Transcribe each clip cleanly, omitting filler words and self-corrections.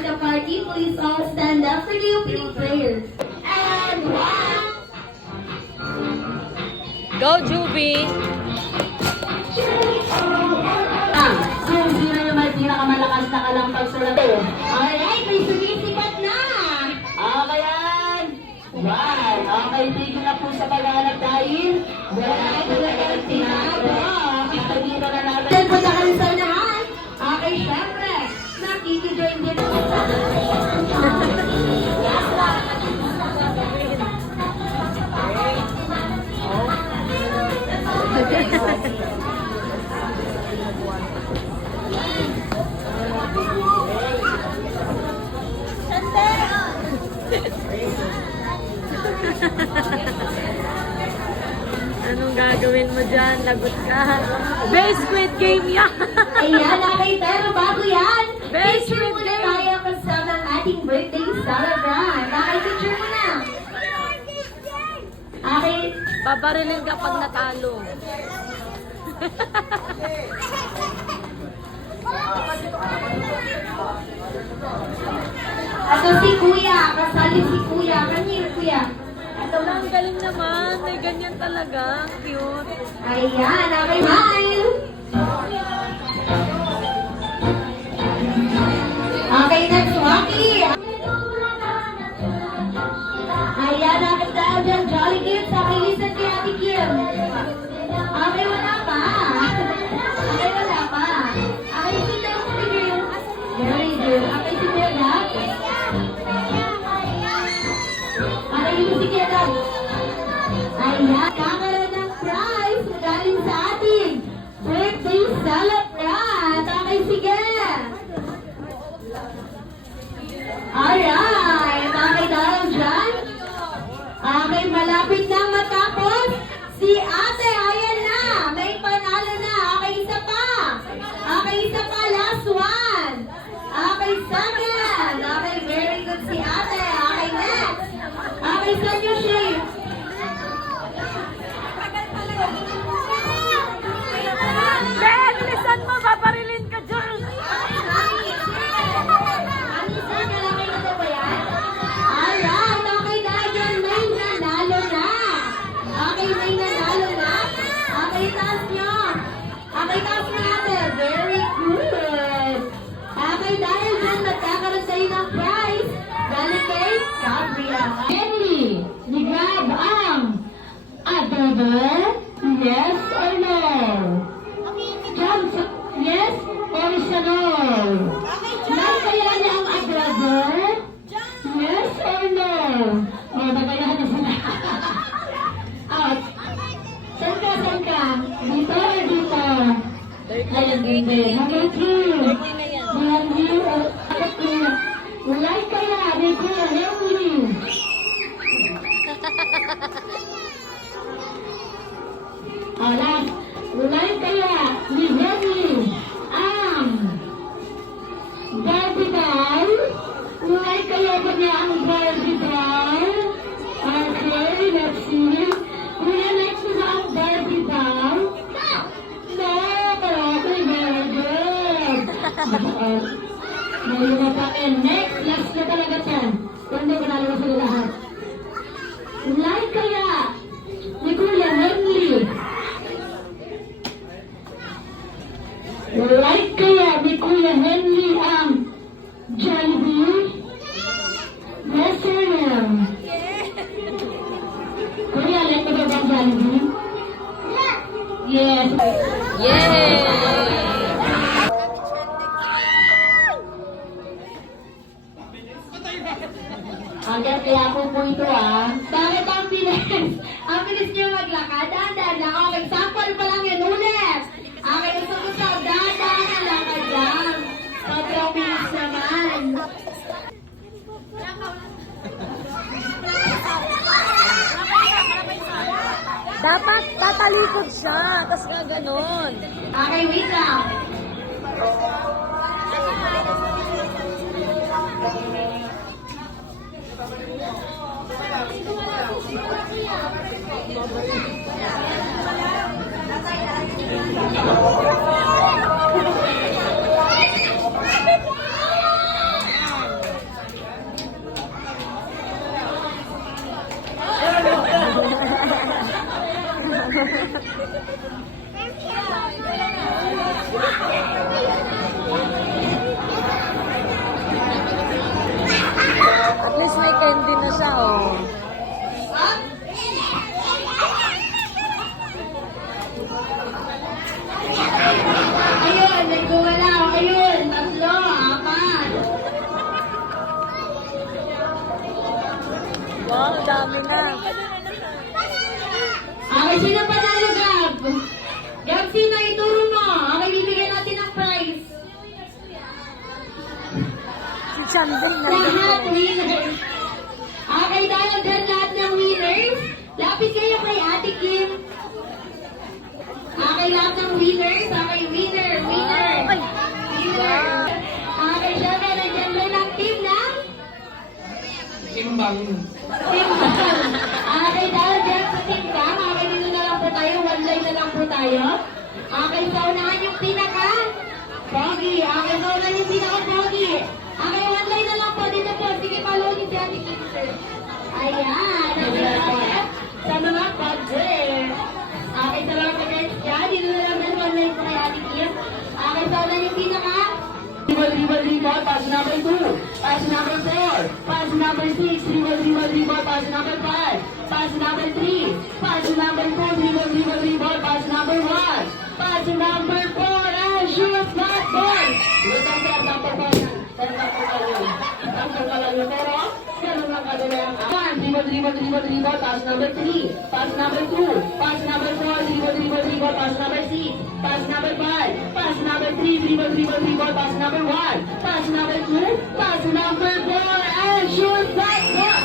start the party, please all stand up for the opening prayer. And one. Go, Juby! Kung sino yung may pinakamalakas na kalampag sa lato. Alright, may sumisipat na. Okay yan. Wow. Okay, tigil na po sa paghanap dahil. Wala na po na yung tinago. Kita dito na natin. Then po na kayo sa lahat. Okay, syempre. Nakikijoin din po sa Anong gagawin mo dyan? Lagot ka. Base Squid Game yan! Ayan, okay, pero bago yan, Best picture muna birthday! tayo kasama ang ating birthday celebrant. Okay, picture muna. Okay, Babarilin ka pag natalo. ato si Kuya, kasali si Kuya. Kanino Kuya? Ato lang. Ang galing naman. May ganyan talaga. Cute. Ayan, okay, smile. Okay, next, Waki. Ayan, nakit tayo dyan, Jolly Kids. Okay, listen kay Ate Kim. Okay, wala pa. Okay, wala pa. Okay, sino yung kumigil? Very good. Okay, si Bella. Okay, yung si Keda. Ayan, kakaroon ng prize galing sa ating birthday celebrant. Okay, sige. Alright, okay dahil dyan. Okay, malapit na matapos. Si ate, ayan na. May panalo na. Okay, isa pa. Okay, isa pa. Last one. Okay, second. Okay, very good si ate. Okay, next. Okay, sa new shape. Ben, bilisan mo! Babarilin ka dyan! Alright, okay dahil may nanalo na. Okay, may nanalo na. Okay, taas nyo. Okay, taas nyo natin. Very good. Okay, dahil dyan, nagkakaroon tayo ng prize. Galing kay Gabriel. Emily, ni-grab ang adobo, yes or no? Johnson, yes or no? Nagkaya niya ang adobo? Yes or no? Oh, nagayahan na sila. Out. Saan ka? Dito or dito? Ayun, hindi. Number 2. Bilang you or bakit kuya? Ulay kaya, di kuya, Henry. Oh, last. Ulay kaya, ni Henry. Barbie doll. Ulay kaya ba niya ang Barbie doll? Okay, let's see. Kuya, next mo ba ang Barbie doll? No, pero okay, very good. May lima pa rin. Next, last na talaga to. Kundi ko nalawa sila lahat. Ulay kaya ni Kuya Henry. Ulay kaya ni Kuya Henry ang Jollibee? Yes or no? Kuya, like ko ba ang Jollibee? Yes. Yay! Hanggang kaya po po ito Bakit ang bilis? Ang bilis niyo maglakad? Dahan-dahan lang. Okay, sample pa lang yun. Ulit! Okay, gusto-gusto. Dahan-dahan na lakad lang. Sobrang bilis naman. Dapat tatalikod siya. Tapos nga ganon. Okay, wait lang. Okay, sino panalo, Gab? Gab, sino? Ituro mo. Okay, bibigyan natin ng prize. Si Chandel na Lahat winners. Okay, dahil dyan lahat ng winners, lapit kayo kay Ate Kim. Okay, lahat ng winners. Okay, winner. Winner. Okay, syempre, nandiyan din ang team ng Timbang. Timbang. Okay, dahil dyan sa Timbang, okay, dito na lang po tayo. One line na lang po tayo. Okay, sa unahan yung pinaka Pogi. Okay, sa unahan yung pinaka Pogi. Okay, one line na lang po. Dito po. Sige, follow niyo si Ate Kim, sir. Ayan. Okay, sa mga budget. Okay, sa mga budget dyan. Dito na lang din. One line po kay Ate Kim. Okay, sa unahan yung pinaka Dribble, pass number 2, pass number 4, pass number 6, dribble, pass number 5, pass number 3, pass number 2, dribble, pass number 1, pass number 4, and shoot that ball! Lutang sir, tampal pa yan. Sir, tampal pa yan. Tampal pa lang yun, pero ganun lang kadali ang dribble, pass number 3, pass number 2, pass number 4, dribble, pass number 6, pass number 5, pass number 3, dribble, pass number 1, pass number 2, pass number 4, and shoot that ball!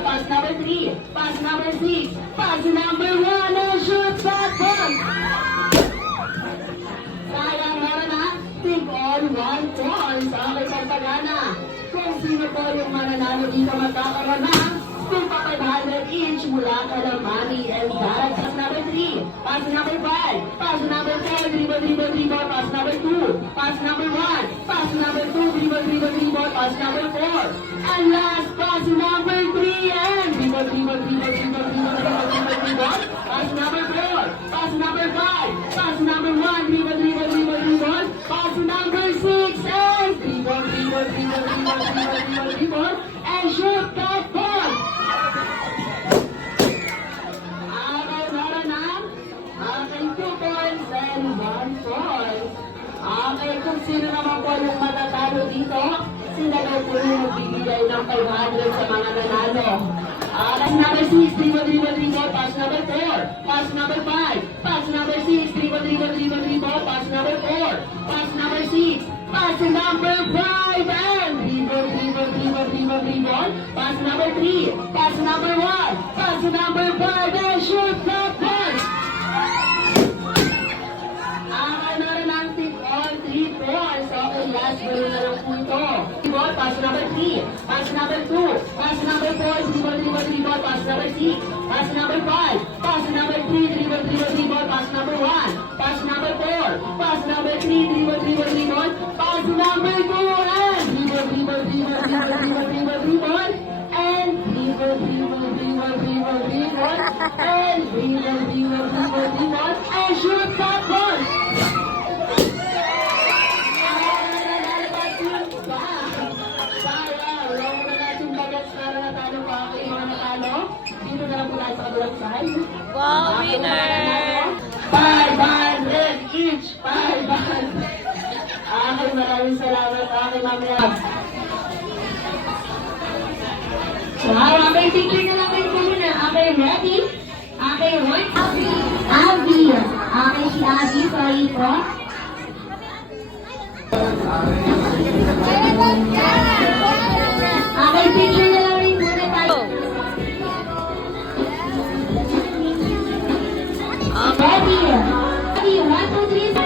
Pass number 3, pass number 6, pass number 1, and shoot that ball! Sayang meron na, think all 1 points. Okay, pagpagana. Kung sino po yung mananalo dito magkakaroon ng 2,500 each mula kala Manny and Dad. Pass number 3, pass number 5, pass number 4, dribble, pass number 2, pass number 1, pass number 2, dribble, pass number 4, and last pass number 3, and dribble, pass number 4, pass number 5, pass number 1, dribble, pass number 6, and dribble, and shoot that ball! Okay, meron na. Okay, 2 points and 1 point. Okay, kung sino naman po yung matatalo dito, sila daw po yung magbibigay ng 500 sa mga nanalo. Pass number 6, dribble, pass number 4, pass number 5, pass number 6, dribble, pass number 4, pass number 6, pass number 5, and dribble, pass number 3, pass number 1, pass number 5, and shoot that ball! Meron ang tip all 3 points. Okay, last ball na lang po ito. Dribble, pass number 3, pass number 2, pass number 4, dribble, pass number 6, pass number 5, pass number 3, dribble, pass number 1, pass number 4, pass number 3, dribble, pass number 2, and dribble, and dribble, and shoot that ball! Wow, winner! 500 each! 500! Okay, maraming salamat. Okay, Ma'am Rab. Wow, okay, picture na lang kayo muna. Okay, ready? Okay, one. Abby. Okay, si Abby, sorry po. Okay, picture na lang rin muna tayo. Ready? Ready, 1, 2, 3.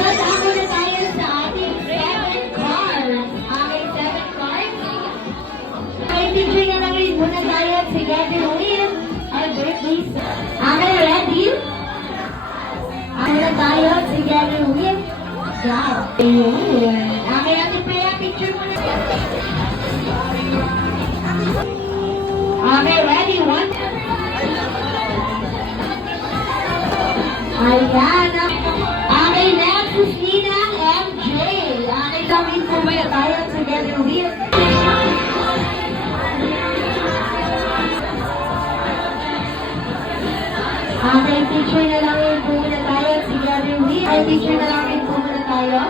Sasama muna tayo sa ating 7 cards. Okay, 7 cards. Okay, picture na lang rin muna tayo together with our birthday. Okay, ready? Muna tayo together with God. Okay, ating prayer picture muna. Okay, ready? 1. Ayan. Okay, next is Ninang MJ. Okay, sabihin po muna tayo together with Okay, picture na lang rin po muna tayo together with. Okay, picture na lang rin po muna tayo.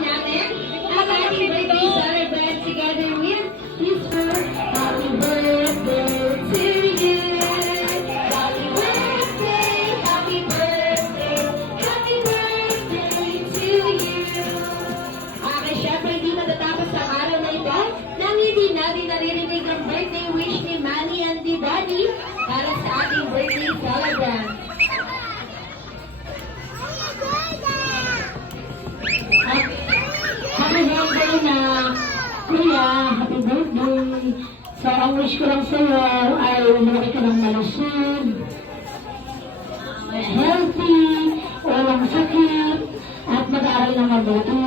natin ang ating birthday celebrant together with his first happy birthday to you. Happy birthday, happy birthday, happy birthday to you. Syempre hindi matatapos ang araw na ito nang hindi natin naririnig ang birthday wish ni Manny and ni Daddy para sa ating birthday celebrant. Happy birthday na, Kuya. Happy birthday. So, ang wish ko lang sa'yo ay lumaki ka ng malusog, healthy, walang sakit, at mag-aaral ng mabuti.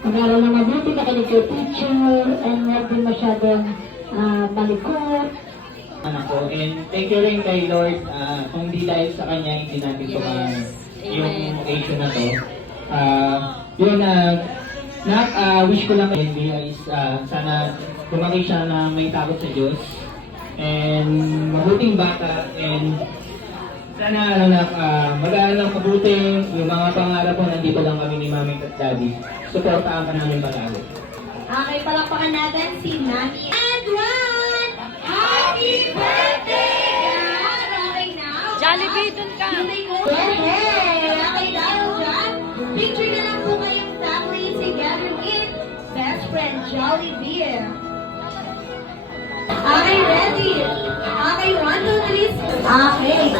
Mag-aaral ng mabuti, kakinig kay teacher, and huwag din masyadong malikot. Anak ko. And thank you rin kay Lord, kung di dahil sa Kanya, hindi natin ito yung occasion na to. Wish ko lang kay Henry is sana lumaki siya na may takot sa Diyos. And mabuting bata. And sana mag-aaral ng mabuti. Yung mga pangarap ko, nandito lang kami ni Mami at Daddy. Supportahan ka namin palagi. Okay, palakpakan natin si Manny and Ron! Happy birthday, God! Okay now. Jollibee, dun ka. Hey! Okay, dahil dyan, picture na lang po kayong family together with best friend Jollibee. Okay, ready? Okay, 1, 2, 3. Okay.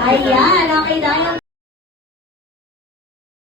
Ayan, okay, dahil